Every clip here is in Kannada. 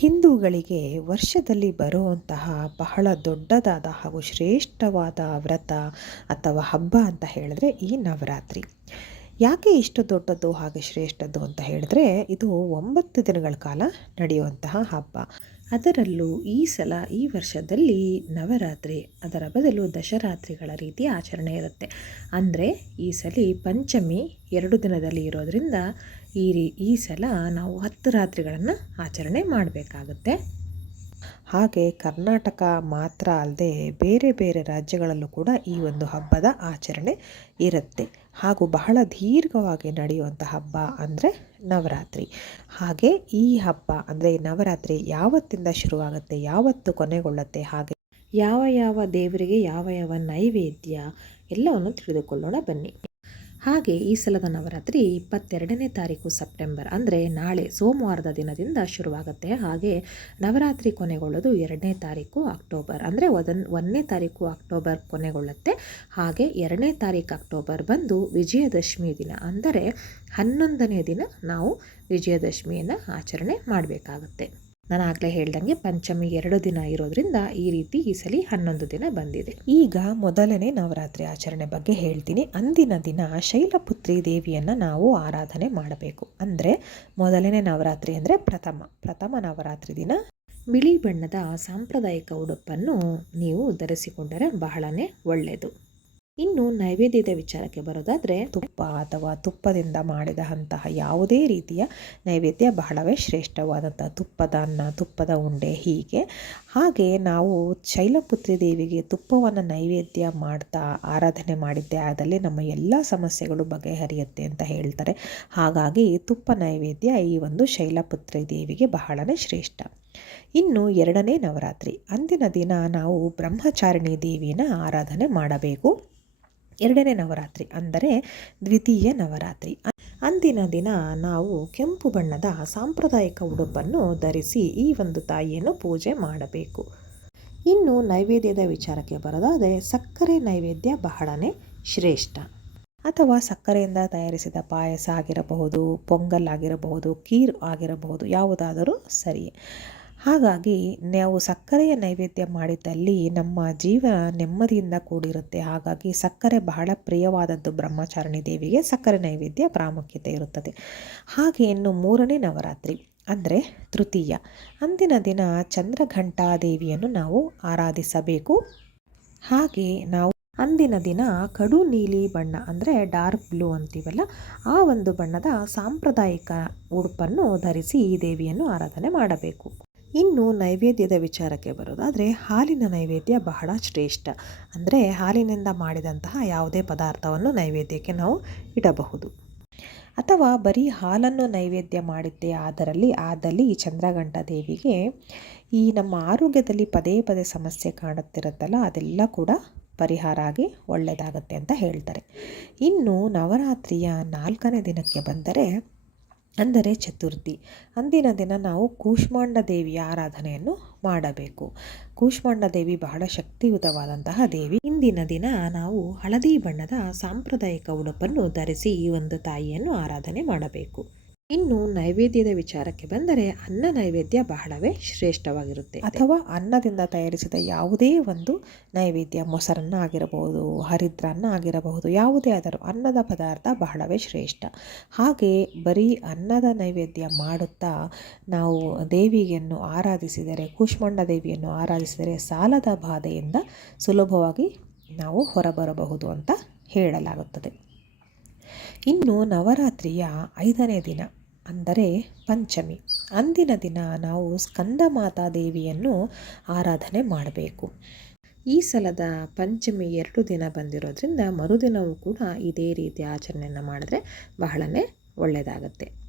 ಹಿಂದೂಗಳಿಗೆ ವರ್ಷದಲ್ಲಿ ಬರುವಂತಹ ಬಹಳ ದೊಡ್ಡದಾದ ಹಾಗೂ ಶ್ರೇಷ್ಠವಾದ ವ್ರತ ಅಥವಾ ಹಬ್ಬ ಅಂತ ಹೇಳಿದ್ರೆ ಈ ನವರಾತ್ರಿ. ಯಾಕೆ ಇಷ್ಟು ದೊಡ್ಡದು ಹಾಗೆ ಶ್ರೇಷ್ಠದ್ದು ಅಂತ ಹೇಳಿದ್ರೆ ಇದು ಒಂಬತ್ತು ದಿನಗಳ ಕಾಲ ನಡೆಯುವಂತಹ ಹಬ್ಬ. ಅದರಲ್ಲೂ ಈ ಸಲ ಈ ವರ್ಷದಲ್ಲಿ ನವರಾತ್ರಿ, ಅದರ ಬದಲು ದಶರಾತ್ರಿಗಳ ರೀತಿ ಆಚರಣೆ ಇರುತ್ತೆ. ಅಂದರೆ ಈ ಸಲ ಪಂಚಮಿ ಎರಡು ದಿನದಲ್ಲಿ ಇರೋದರಿಂದ ಈ ರೀ, ಈ ಸಲ ನಾವು ಹತ್ತು ರಾತ್ರಿಗಳನ್ನು ಆಚರಣೆ ಮಾಡಬೇಕಾಗುತ್ತೆ. ಹಾಗೆ ಕರ್ನಾಟಕ ಮಾತ್ರ ಅಲ್ಲದೆ ಬೇರೆ ಬೇರೆ ರಾಜ್ಯಗಳಲ್ಲೂ ಕೂಡ ಈ ಒಂದು ಹಬ್ಬದ ಆಚರಣೆ ಇರುತ್ತೆ. ಹಾಗೂ ಬಹಳ ದೀರ್ಘವಾಗಿ ನಡೆಯುವಂಥ ಹಬ್ಬ ಅಂದರೆ ನವರಾತ್ರಿ. ಹಾಗೆ ಈ ಹಬ್ಬ ಅಂದರೆ ನವರಾತ್ರಿ ಯಾವತ್ತಿಂದ ಶುರುವಾಗುತ್ತೆ, ಯಾವತ್ತು ಕೊನೆಗೊಳ್ಳುತ್ತೆ, ಹಾಗೆ ಯಾವ ಯಾವ ದೇವರಿಗೆ ಯಾವ ಯಾವ ನೈವೇದ್ಯ ಎಲ್ಲವನ್ನು ತಿಳಿದುಕೊಳ್ಳೋಣ ಬನ್ನಿ. ಹಾಗೆ ಈ ಸಲದ ನವರಾತ್ರಿ ಇಪ್ಪತ್ತೆರಡನೇ ತಾರೀಕು ಸೆಪ್ಟೆಂಬರ್, ಅಂದರೆ ನಾಳೆ ಸೋಮವಾರದ ದಿನದಿಂದ ಶುರುವಾಗುತ್ತೆ. ಹಾಗೆ ನವರಾತ್ರಿ ಕೊನೆಗೊಳ್ಳೋದು ಎರಡನೇ ತಾರೀಕು ಅಕ್ಟೋಬರ್, ಅಂದರೆ ಒದನ್ ಒಂದನೇ ತಾರೀಕು ಅಕ್ಟೋಬರ್ ಕೊನೆಗೊಳ್ಳುತ್ತೆ. ಹಾಗೆ ಎರಡನೇ ತಾರೀಕು ಅಕ್ಟೋಬರ್ ಬಂದು ವಿಜಯದಶಮಿ ದಿನ, ಅಂದರೆ ಹನ್ನೊಂದನೇ ದಿನ ನಾವು ವಿಜಯದಶಮಿಯನ್ನು ಆಚರಣೆ ಮಾಡಬೇಕಾಗತ್ತೆ. ನಾನು ಆಗಲೇ ಹೇಳ್ದಂಗೆ ಪಂಚಮಿ ಎರಡು ದಿನ ಇರೋದ್ರಿಂದ ಈ ರೀತಿ ಈ ಸಲ ಹನ್ನೊಂದು ದಿನ ಬಂದಿದೆ. ಈಗ ಮೊದಲನೇ ನವರಾತ್ರಿ ಆಚರಣೆ ಬಗ್ಗೆ ಹೇಳ್ತೀನಿ. ಅಂದಿನ ದಿನ ಶೈಲಪುತ್ರಿ ದೇವಿಯನ್ನು ನಾವು ಆರಾಧನೆ ಮಾಡಬೇಕು. ಅಂದರೆ ಮೊದಲನೇ ನವರಾತ್ರಿ ಅಂದರೆ ಪ್ರಥಮ. ಪ್ರಥಮ ನವರಾತ್ರಿ ದಿನ ಬಿಳಿ ಬಣ್ಣದ ಸಾಂಪ್ರದಾಯಿಕ ಉಡುಪನ್ನು ನೀವು ಧರಿಸಿಕೊಂಡರೆ ಬಹಳನೇ ಒಳ್ಳೆಯದು ಇನ್ನು ನೈವೇದ್ಯದ ವಿಚಾರಕ್ಕೆ ಬರೋದಾದರೆ ತುಪ್ಪ ಅಥವಾ ತುಪ್ಪದಿಂದ ಮಾಡಿದ ಅಂತಹ ಯಾವುದೇ ರೀತಿಯ ನೈವೇದ್ಯ ಬಹಳವೇ ಶ್ರೇಷ್ಠವಾದಂಥ ತುಪ್ಪದ ಅನ್ನ, ತುಪ್ಪದ ಉಂಡೆ ಹೀಗೆ. ಹಾಗೆ ನಾವು ಶೈಲಪುತ್ರಿ ದೇವಿಗೆ ತುಪ್ಪವನ್ನು ನೈವೇದ್ಯ ಮಾಡ್ತಾ ಆರಾಧನೆ ಮಾಡಿದ್ದೆ, ಆದಲ್ಲಿ ನಮ್ಮ ಎಲ್ಲ ಸಮಸ್ಯೆಗಳು ಬಗೆಹರಿಯುತ್ತೆ ಅಂತ ಹೇಳ್ತಾರೆ. ಹಾಗಾಗಿ ತುಪ್ಪ ನೈವೇದ್ಯ ಈ ಒಂದು ಶೈಲಪುತ್ರಿ ದೇವಿಗೆ ಬಹಳನೇ ಶ್ರೇಷ್ಠ. ಇನ್ನು ಎರಡನೇ ನವರಾತ್ರಿ. ಅಂದಿನ ದಿನ ನಾವು ಬ್ರಹ್ಮಚಾರಿಣಿ ದೇವಿನ ಆರಾಧನೆ ಮಾಡಬೇಕು. ಎರಡನೇ ನವರಾತ್ರಿ ಅಂದರೆ ದ್ವಿತೀಯ ನವರಾತ್ರಿ. ಅಂದಿನ ದಿನ ನಾವು ಕೆಂಪು ಬಣ್ಣದ ಸಾಂಪ್ರದಾಯಿಕ ಉಡುಪನ್ನು ಧರಿಸಿ ಈ ಒಂದು ತಾಯಿಯನ್ನು ಪೂಜೆ ಮಾಡಬೇಕು. ಇನ್ನು ನೈವೇದ್ಯದ ವಿಚಾರಕ್ಕೆ ಬರೋದಾದರೆ ಸಕ್ಕರೆ ನೈವೇದ್ಯ ಬಹಳನೇ ಶ್ರೇಷ್ಠ. ಅಥವಾ ಸಕ್ಕರೆಯಿಂದ ತಯಾರಿಸಿದ ಪಾಯಸ ಆಗಿರಬಹುದು, ಪೊಂಗಲ್ ಆಗಿರಬಹುದು ಕೀರ್ ಆಗಿರಬಹುದು, ಯಾವುದಾದರೂ ಸರಿ ಹಾಗಾಗಿ ನಾವು ಸಕ್ಕರೆಯ ನೈವೇದ್ಯ ಮಾಡಿದ್ದಲ್ಲಿ ನಮ್ಮ ಜೀವ ನೆಮ್ಮದಿಯಿಂದ ಕೂಡಿರುತ್ತೆ. ಹಾಗಾಗಿ ಸಕ್ಕರೆ ಬಹಳ ಪ್ರಿಯವಾದದ್ದು ಬ್ರಹ್ಮಚಾರಿಣಿ ದೇವಿಗೆ. ಸಕ್ಕರೆ ನೈವೇದ್ಯ ಪ್ರಾಮುಖ್ಯತೆ ಇರುತ್ತದೆ. ಹಾಗೆ ಇನ್ನು ಮೂರನೇ ನವರಾತ್ರಿ, ಅಂದರೆ ತೃತೀಯ. ಅಂದಿನ ದಿನ ಚಂದ್ರಘಂಟಾ ದೇವಿಯನ್ನು ನಾವು ಆರಾಧಿಸಬೇಕು. ಹಾಗೆ ನಾವು ಅಂದಿನ ದಿನ ಕಡು ನೀಲಿ ಬಣ್ಣ, ಅಂದರೆ ಡಾರ್ಕ್ ಬ್ಲೂ ಅಂತೀವಲ್ಲ, ಆ ಒಂದು ಬಣ್ಣದ ಸಾಂಪ್ರದಾಯಿಕ ಉಡುಪನ್ನು ಧರಿಸಿ ಈ ದೇವಿಯನ್ನು ಆರಾಧನೆ ಮಾಡಬೇಕು. ಇನ್ನು ನೈವೇದ್ಯದ ವಿಚಾರಕ್ಕೆ ಬರೋದಾದರೆ ಹಾಲಿನ ನೈವೇದ್ಯ ಬಹಳ ಶ್ರೇಷ್ಠ. ಅಂದರೆ ಹಾಲಿನಿಂದ ಮಾಡಿದಂತಹ ಯಾವುದೇ ಪದಾರ್ಥವನ್ನು ನೈವೇದ್ಯಕ್ಕೆ ನಾವು ಇಡಬಹುದು. ಅಥವಾ ಬರೀ ಹಾಲನ್ನು ನೈವೇದ್ಯ ಮಾಡಿದ್ದೇ ಅದರಲ್ಲಿ ಆದಲ್ಲಿ ಈ ಚಂದ್ರಗಂಟ ದೇವಿಗೆ ಈ ನಮ್ಮ ಆರೋಗ್ಯದಲ್ಲಿ ಪದೇ ಪದೇ ಸಮಸ್ಯೆ ಕಾಣುತ್ತಿರುತ್ತಲ್ಲ ಅದೆಲ್ಲ ಕೂಡ ಪರಿಹಾರ ಆಗಿ ಒಳ್ಳೆಯದಾಗತ್ತೆ ಅಂತ ಹೇಳ್ತಾರೆ. ಇನ್ನು ನವರಾತ್ರಿಯ ನಾಲ್ಕನೇ ದಿನಕ್ಕೆ ಬಂದರೆ ಅಂದರೆ ಚತುರ್ಥಿ. ಅಂದಿನ ದಿನ ನಾವು ಕೂಷ್ಮಾಂಡ ದೇವಿಯ ಆರಾಧನೆಯನ್ನು ಮಾಡಬೇಕು. ಕೂಷ್ಮಾಂಡ ದೇವಿ ಬಹಳ ಶಕ್ತಿಯುತವಾದಂತಹ ದೇವಿ. ಇಂದಿನ ದಿನ ನಾವು ಹಳದಿ ಬಣ್ಣದ ಸಾಂಪ್ರದಾಯಿಕ ಉಡುಪನ್ನು ಧರಿಸಿ ಈ ಒಂದು ತಾಯಿಯನ್ನು ಆರಾಧನೆ ಮಾಡಬೇಕು. ಇನ್ನು ನೈವೇದ್ಯದ ವಿಚಾರಕ್ಕೆ ಬಂದರೆ ಅನ್ನ ನೈವೇದ್ಯ ಬಹಳವೇ ಶ್ರೇಷ್ಠವಾಗಿರುತ್ತೆ. ಅಥವಾ ಅನ್ನದಿಂದ ತಯಾರಿಸಿದ ಯಾವುದೇ ಒಂದು ನೈವೇದ್ಯ, ಮೊಸರನ್ನ ಆಗಿರಬಹುದು ಹರಿದ್ರನ್ನ ಆಗಿರಬಹುದು, ಯಾವುದೇ ಆದರೂ ಅನ್ನದ ಪದಾರ್ಥ ಬಹಳವೇ ಶ್ರೇಷ್ಠ. ಹಾಗೆ ಬರೀ ಅನ್ನದ ನೈವೇದ್ಯ ಮಾಡುತ್ತಾ ನಾವು ದೇವಿಯನ್ನು ಆರಾಧಿಸಿದರೆ, ಕೂಷ್ಮಂಡ ದೇವಿಯನ್ನು ಆರಾಧಿಸಿದರೆ ಸಾಲದ ಬಾಧೆಯಿಂದ ಸುಲಭವಾಗಿ ನಾವು ಹೊರಬರಬಹುದು ಅಂತ ಹೇಳಲಾಗುತ್ತದೆ. ಇನ್ನು ನವರಾತ್ರಿಯ ಐದನೇ ದಿನ. ಅಂದರೆ ಪಂಚಮಿ. ಅಂದಿನ ದಿನ ನಾವು ಸ್ಕಂದ ಮಾತಾ ದೇವಿಯನ್ನು ಆರಾಧನೆ ಮಾಡಬೇಕು. ಈ ಸಲದ ಪಂಚಮಿ ಎರಡು ದಿನ ಬಂದಿರೋದ್ರಿಂದ ಮರುದಿನವೂ ಕೂಡ ಇದೇ ರೀತಿ ಆಚರಣೆಯನ್ನು ಮಾಡಿದ್ರೆ ಬಹಳನೇ ಒಳ್ಳೆಯದಾಗತ್ತೆ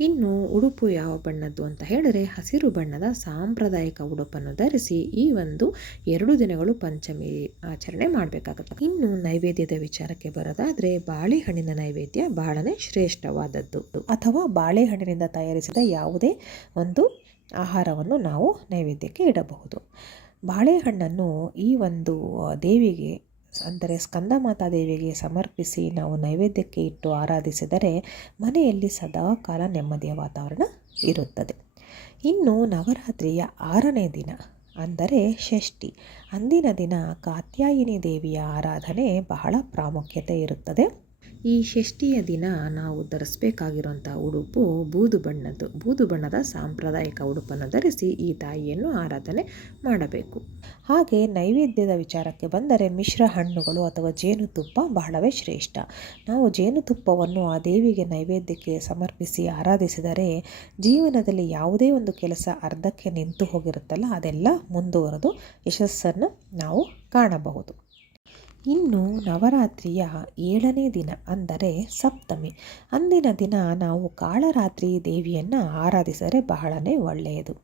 ಇನ್ನು ಉಡುಪು ಯಾವ ಬಣ್ಣದ್ದು ಅಂತ ಹೇಳಿದರೆ ಹಸಿರು ಬಣ್ಣದ ಸಾಂಪ್ರದಾಯಿಕ ಉಡುಪನ್ನು ಧರಿಸಿ ಈ ಒಂದು ಎರಡು ದಿನಗಳು ಪಂಚಮಿ ಆಚರಣೆ ಮಾಡಬೇಕಾಗುತ್ತೆ. ಇನ್ನು ನೈವೇದ್ಯದ ವಿಚಾರಕ್ಕೆ ಬರೋದಾದರೆ ಬಾಳೆಹಣ್ಣಿನ ನೈವೇದ್ಯ ಬಹಳನೇ ಶ್ರೇಷ್ಠವಾದದ್ದು. ಅಥವಾ ಬಾಳೆಹಣ್ಣಿನಿಂದ ತಯಾರಿಸಿದ ಯಾವುದೇ ಒಂದು ಆಹಾರವನ್ನು ನಾವು ನೈವೇದ್ಯಕ್ಕೆ ಇಡಬಹುದು. ಬಾಳೆಹಣ್ಣನ್ನು ಈ ಒಂದು ದೇವಿಗೆ ಅಂದರೆ ಸ್ಕಂದ ದೇವಿಗೆ ಸಮರ್ಪಿಸಿ ನಾವು ನೈವೇದ್ಯಕ್ಕೆ ಇಟ್ಟು ಆರಾಧಿಸಿದರೆ ಮನೆಯಲ್ಲಿ ಸದಾ ಕಾಲ ನೆಮ್ಮದಿಯ ವಾತಾವರಣ ಇರುತ್ತದೆ. ಇನ್ನು ನವರಾತ್ರಿಯ ಆರನೇ ದಿನ, ಅಂದರೆ ಷಷ್ಠಿ, ಅಂದಿನ ದಿನ ಕಾತ್ಯಾಯಿನಿ ದೇವಿಯ ಆರಾಧನೆ ಬಹಳ ಪ್ರಾಮುಖ್ಯತೆ ಇರುತ್ತದೆ. ಈ ಷಷ್ಠಿಯ ದಿನ ನಾವು ಧರಿಸಬೇಕಾಗಿರುವಂಥ ಉಡುಪು ಬೂದು ಬಣ್ಣದ್ದು. ಬೂದು ಬಣ್ಣದ ಸಾಂಪ್ರದಾಯಿಕ ಉಡುಪನ್ನು ಧರಿಸಿ ಈ ತಾಯಿಯನ್ನು ಆರಾಧನೆ ಮಾಡಬೇಕು. ಹಾಗೆ ನೈವೇದ್ಯದ ವಿಚಾರಕ್ಕೆ ಬಂದರೆ ಮಿಶ್ರ ಹಣ್ಣುಗಳು ಅಥವಾ ಜೇನುತುಪ್ಪ ಬಹಳವೇ ಶ್ರೇಷ್ಠ. ನಾವು ಜೇನುತುಪ್ಪವನ್ನು ಆ ದೇವಿಗೆ ನೈವೇದ್ಯಕ್ಕೆ ಸಮರ್ಪಿಸಿ ಆರಾಧಿಸಿದರೆ ಜೀವನದಲ್ಲಿ ಯಾವುದೇ ಒಂದು ಕೆಲಸ ಅರ್ಧಕ್ಕೆ ನಿಂತು ಹೋಗಿರುತ್ತಲ್ಲ, ಅದೆಲ್ಲ ಮುಂದುವರೆದು ಯಶಸ್ಸನ್ನು ನಾವು ಕಾಣಬಹುದು. ಇನ್ನು ನವರಾತ್ರಿಯ ಏಳನೇ ದಿನ ಅಂದರೆ ಸಪ್ತಮಿ. ಅಂದಿನ ದಿನ ನಾವು ಕಾಳರಾತ್ರಿ ದೇವಿಯನ್ನು ಆರಾಧಿಸರೆ ಬಹಳನೇ ಒಳ್ಳೆಯದು.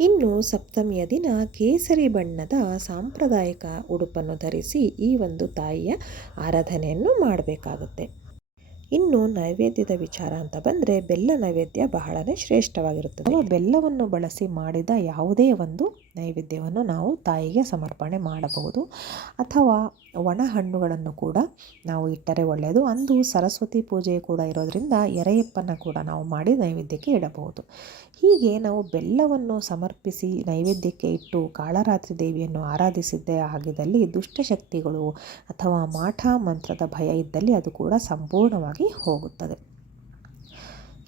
ಇನ್ನು ಸಪ್ತಮಿಯ ದಿನ ಕೇಸರಿ ಬಣ್ಣದ ಸಾಂಪ್ರದಾಯಿಕ ಉಡುಪನ್ನು ಧರಿಸಿ ಈ ಒಂದು ತಾಯಿಯ ಆರಾಧನೆಯನ್ನು ಮಾಡಬೇಕಾಗುತ್ತೆ. ಇನ್ನು ನೈವೇದ್ಯದ ವಿಚಾರ ಅಂತ ಬಂದರೆ ಬೆಲ್ಲ ನೈವೇದ್ಯ ಬಹಳನೇ ಶ್ರೇಷ್ಠವಾಗಿರುತ್ತದೆ. ಬೆಲ್ಲವನ್ನು ಬಳಸಿ ಮಾಡಿದ ಯಾವುದೇ ಒಂದು ನೈವೇದ್ಯವನ್ನು ನಾವು ತಾಯಿಗೆ ಸಮರ್ಪಣೆ ಮಾಡಬಹುದು. ಅಥವಾ ಒಣ ಹಣ್ಣುಗಳನ್ನು ಕೂಡ ನಾವು ಇಟ್ಟರೆ ಒಳ್ಳೆಯದು. ಅಂದು ಸರಸ್ವತಿ ಪೂಜೆ ಕೂಡ ಇರೋದರಿಂದ ಎರೆಯಪ್ಪನ ಕೂಡ ನಾವು ಮಾಡಿ ನೈವೇದ್ಯಕ್ಕೆ ಇಡಬಹುದು. ಹೀಗೆ ನಾವು ಬೆಲ್ಲವನ್ನು ಸಮರ್ಪಿಸಿ ನೈವೇದ್ಯಕ್ಕೆ ಇಟ್ಟು ಕಾಳರಾತ್ರಿ ದೇವಿಯನ್ನು ಆರಾಧಿಸಿದ್ದೇ ಆಗಿದ್ದಲ್ಲಿ ದುಷ್ಟಶಕ್ತಿಗಳು ಅಥವಾ ಮಾಠ ಮಂತ್ರದ ಭಯ ಇದ್ದಲ್ಲಿ ಅದು ಕೂಡ ಸಂಪೂರ್ಣವಾಗಿ ಹೋಗುತ್ತದೆ.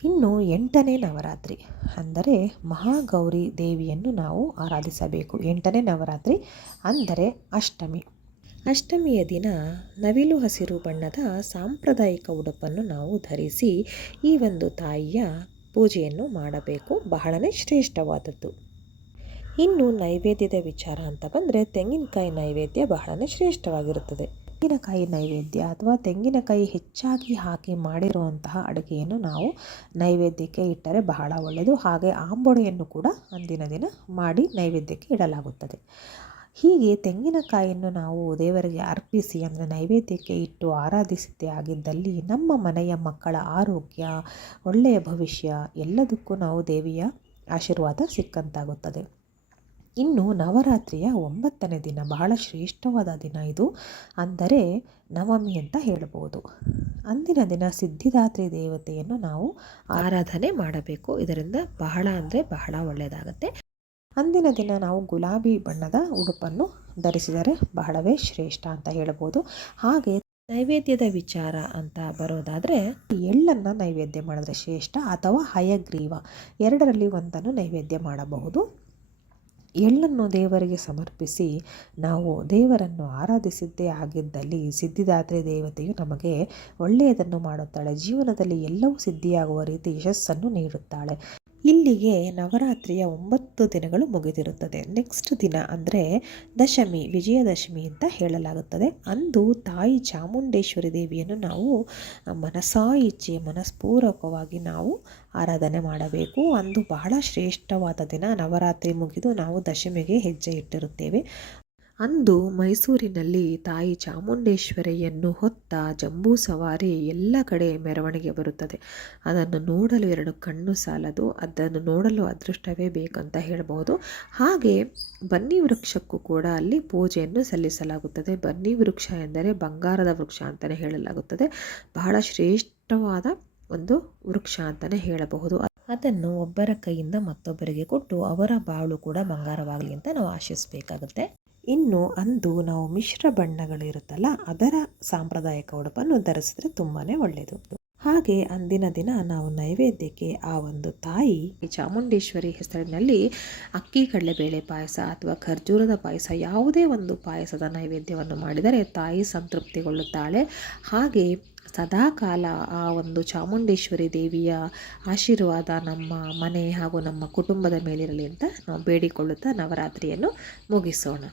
ಇನ್ನು ಎಂಟನೇ ನವರಾತ್ರಿ ಅಂದರೆ ಮಹಾಗೌರಿ ದೇವಿಯನ್ನು ನಾವು ಆರಾಧಿಸಬೇಕು. ಎಂಟನೇ ನವರಾತ್ರಿ ಅಂದರೆ ಅಷ್ಟಮಿ. ಅಷ್ಟಮಿಯ ದಿನ ನವಿಲು ಹಸಿರು ಬಣ್ಣದ ಸಾಂಪ್ರದಾಯಿಕ ಉಡುಪನ್ನು ನಾವು ಧರಿಸಿ ಈ ಒಂದು ತಾಯಿಯ ಪೂಜೆಯನ್ನು ಮಾಡಬೇಕು. ಬಹಳನೇ ಶ್ರೇಷ್ಠವಾದದ್ದು. ಇನ್ನು ನೈವೇದ್ಯದ ವಿಚಾರ ಅಂತ ಬಂದರೆ ತೆಂಗಿನಕಾಯಿ ನೈವೇದ್ಯ ಬಹಳನೇ ಶ್ರೇಷ್ಠವಾಗಿರುತ್ತದೆ. ತೆಂಗಿನಕಾಯಿ ನೈವೇದ್ಯ ಅಥವಾ ತೆಂಗಿನಕಾಯಿ ಹೆಚ್ಚಾಗಿ ಹಾಕಿ ಮಾಡಿರುವಂತಹ ಅಡುಗೆಯನ್ನು ನಾವು ನೈವೇದ್ಯಕ್ಕೆ ಇಟ್ಟರೆ ಬಹಳ ಒಳ್ಳೆಯದು. ಹಾಗೆ ಆಂಬೊಡೆಯನ್ನು ಕೂಡ ಅಂದಿನ ದಿನ ಮಾಡಿ ನೈವೇದ್ಯಕ್ಕೆ ಇಡಲಾಗುತ್ತದೆ. ಹೀಗೆ ತೆಂಗಿನಕಾಯಿಯನ್ನು ನಾವು ದೇವರಿಗೆ ಅರ್ಪಿಸಿ ಅಂದರೆ ನೈವೇದ್ಯಕ್ಕೆ ಇಟ್ಟು ಆರಾಧಿಸಿದ್ದೇ ಆಗಿದ್ದಲ್ಲಿ ನಮ್ಮ ಮನೆಯ ಮಕ್ಕಳ ಆರೋಗ್ಯ, ಒಳ್ಳೆಯ ಭವಿಷ್ಯ ಎಲ್ಲದಕ್ಕೂ ನಾವು ದೇವಿಯ ಆಶೀರ್ವಾದ ಸಿಕ್ಕಂತಾಗುತ್ತದೆ. ಇನ್ನು ನವರಾತ್ರಿಯ ಒಂಬತ್ತನೇ ದಿನ ಬಹಳ ಶ್ರೇಷ್ಠವಾದ ದಿನ ಇದು ಅಂದರೆ ನವಮಿ ಅಂತ ಹೇಳಬಹುದು. ಅಂದಿನ ದಿನ ಸಿದ್ಧಿದಾತ್ರಿ ದೇವತೆಯನ್ನು ನಾವು ಆರಾಧನೆ ಮಾಡಬೇಕು. ಇದರಿಂದ ಬಹಳ ಅಂದರೆ ಬಹಳ ಒಳ್ಳೆಯದಾಗುತ್ತೆ. ಅಂದಿನ ದಿನ ನಾವು ಗುಲಾಬಿ ಬಣ್ಣದ ಉಡುಪನ್ನು ಧರಿಸಿದರೆ ಬಹಳವೇ ಶ್ರೇಷ್ಠ ಅಂತ ಹೇಳಬಹುದು. ಹಾಗೆ ನೈವೇದ್ಯದ ವಿಚಾರ ಅಂತ ಬರೋದಾದರೆ ಎಳ್ಳನ್ನು ನೈವೇದ್ಯ ಮಾಡಿದ್ರೆ ಶ್ರೇಷ್ಠ ಅಥವಾ ಹಯಗ್ರೀವ ಎರಡರಲ್ಲಿ ಒಂದನ್ನು ನೈವೇದ್ಯ ಮಾಡಬಹುದು. ಎಳ್ಳನ್ನು ದೇವರಿಗೆ ಸಮರ್ಪಿಸಿ ನಾವು ದೇವರನ್ನು ಆರಾಧಿಸಿದ್ದೇ ಆಗಿದ್ದಲ್ಲಿ ಸಿದ್ಧಿದಾತ್ರಿ ದೇವತೆಯು ನಮಗೆ ಒಳ್ಳೆಯದನ್ನು ಮಾಡುತ್ತಾಳೆ. ಜೀವನದಲ್ಲಿ ಎಲ್ಲವೂ ಸಿದ್ಧಿಯಾಗುವ ರೀತಿ ಯಶಸ್ಸನ್ನು ನೀಡುತ್ತಾಳೆ. ಇಲ್ಲಿಗೆ ನವರಾತ್ರಿಯ ಒಂಬತ್ತು ದಿನಗಳು ಮುಗಿದಿರುತ್ತದೆ. ನೆಕ್ಸ್ಟ್ ದಿನ ಅಂದರೆ ದಶಮಿ, ವಿಜಯದಶಮಿ ಅಂತ ಹೇಳಲಾಗುತ್ತದೆ. ಅಂದು ತಾಯಿ ಚಾಮುಂಡೇಶ್ವರಿ ದೇವಿಯನ್ನು ನಾವು ಮನಸಾ ಇಚ್ಛೆ ಮನಸ್ಪೂರ್ವಕವಾಗಿ ನಾವು ಆರಾಧನೆ ಮಾಡಬೇಕು. ಅಂದು ಬಹಳ ಶ್ರೇಷ್ಠವಾದ ದಿನ ನವರಾತ್ರಿ ಮುಗಿದು ನಾವು ದಶಮಿಗೆ ಹೆಜ್ಜೆ ಇಟ್ಟಿರುತ್ತೇವೆ. ಅಂದು ಮೈಸೂರಿನಲ್ಲಿ ತಾಯಿ ಚಾಮುಂಡೇಶ್ವರಿಯನ್ನು ಹೊತ್ತ ಜಂಬೂ ಸವಾರಿ ಎಲ್ಲ ಕಡೆ ಮೆರವಣಿಗೆ ಬರುತ್ತದೆ. ಅದನ್ನು ನೋಡಲು ಎರಡು ಕಣ್ಣು ಸಾಲದು, ಅದನ್ನು ನೋಡಲು ಅದೃಷ್ಟವೇ ಬೇಕಂತ ಹೇಳಬಹುದು. ಹಾಗೆ ಬನ್ನಿ ವೃಕ್ಷಕ್ಕೂ ಕೂಡ ಅಲ್ಲಿ ಪೂಜೆಯನ್ನು ಸಲ್ಲಿಸಲಾಗುತ್ತದೆ. ಬನ್ನಿ ವೃಕ್ಷ ಎಂದರೆ ಬಂಗಾರದ ವೃಕ್ಷ ಅಂತಲೇ ಹೇಳಲಾಗುತ್ತದೆ. ಬಹಳ ಶ್ರೇಷ್ಠವಾದ ಒಂದು ವೃಕ್ಷ ಅಂತಲೇ ಹೇಳಬಹುದು. ಅದನ್ನು ಒಬ್ಬರ ಕೈಯಿಂದ ಮತ್ತೊಬ್ಬರಿಗೆ ಕೊಟ್ಟು ಅವರ ಬಾಳು ಕೂಡ ಬಂಗಾರವಾಗಲಿ ಅಂತ ನಾವು ಆಶಿಸಬೇಕಾಗುತ್ತೆ. ಇನ್ನು ಅಂದು ನಾವು ಮಿಶ್ರ ಬಣ್ಣಗಳಿರುತ್ತಲ್ಲ, ಅದರ ಸಾಂಪ್ರದಾಯಿಕ ಉಡುಪನ್ನು ಧರಿಸಿದ್ರೆ ತುಂಬಾ ಒಳ್ಳೆಯದು. ಹಾಗೆ ಅಂದಿನ ದಿನ ನಾವು ನೈವೇದ್ಯಕ್ಕೆ ಆ ಒಂದು ತಾಯಿ ಚಾಮುಂಡೇಶ್ವರಿ ಹೆಸರಿನಲ್ಲಿ ಅಕ್ಕಿ ಕಡಲೆಬೇಳೆ ಪಾಯಸ ಅಥವಾ ಖರ್ಜೂರದ ಪಾಯಸ, ಯಾವುದೇ ಒಂದು ಪಾಯಸದ ನೈವೇದ್ಯವನ್ನು ಮಾಡಿದರೆ ತಾಯಿ ಸಂತೃಪ್ತಿಗೊಳ್ಳುತ್ತಾಳೆ. ಹಾಗೆ ಸದಾಕಾಲ ಆ ಒಂದು ಚಾಮುಂಡೇಶ್ವರಿ ದೇವಿಯ ಆಶೀರ್ವಾದ ನಮ್ಮ ಮನೆ ಹಾಗೂ ನಮ್ಮ ಕುಟುಂಬದ ಮೇಲಿರಲಿ ಅಂತ ನಾವು ಬೇಡಿಕೊಳ್ಳುತ್ತಾ ನವರಾತ್ರಿಯನ್ನು ಮುಗಿಸೋಣ.